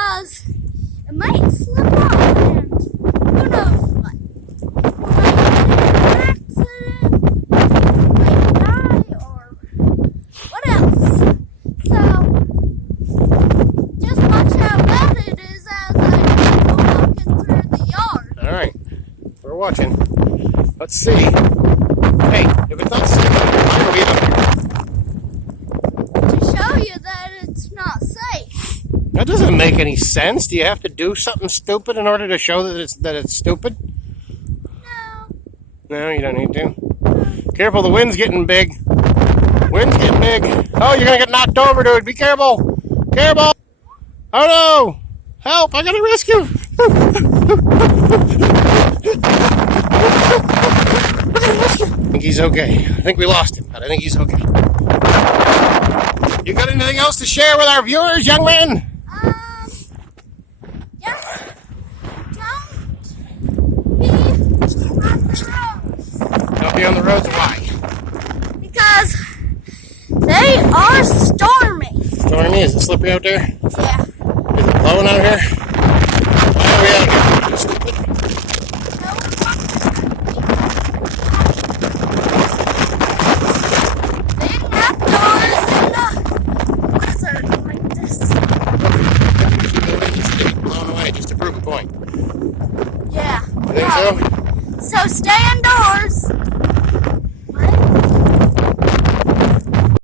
because it might slip off and who knows what. Might get an accident, might die, or what else. So just watch how bad it is as I go walking through the yard. Alright, we're watching. Let's see. Hey, if it's not stupid, why are we up here? To show you that it's not safe. That doesn't make any sense. Do you have to do something stupid in order to show that it's stupid? No. No, you don't need to. Careful, the wind's getting big. Wind's getting big. Oh, you're gonna get knocked over, dude. Be careful. Careful. Oh no! Help! I gotta rescue. I think he's okay. I think we lost him, but I think he's okay. You got anything else to share with our viewers, young man? Just don't be on the roads. Don't be on the roads. Why? Because they are stormy. Stormy? Is it slippery out there? Yeah. Is it blowing out here?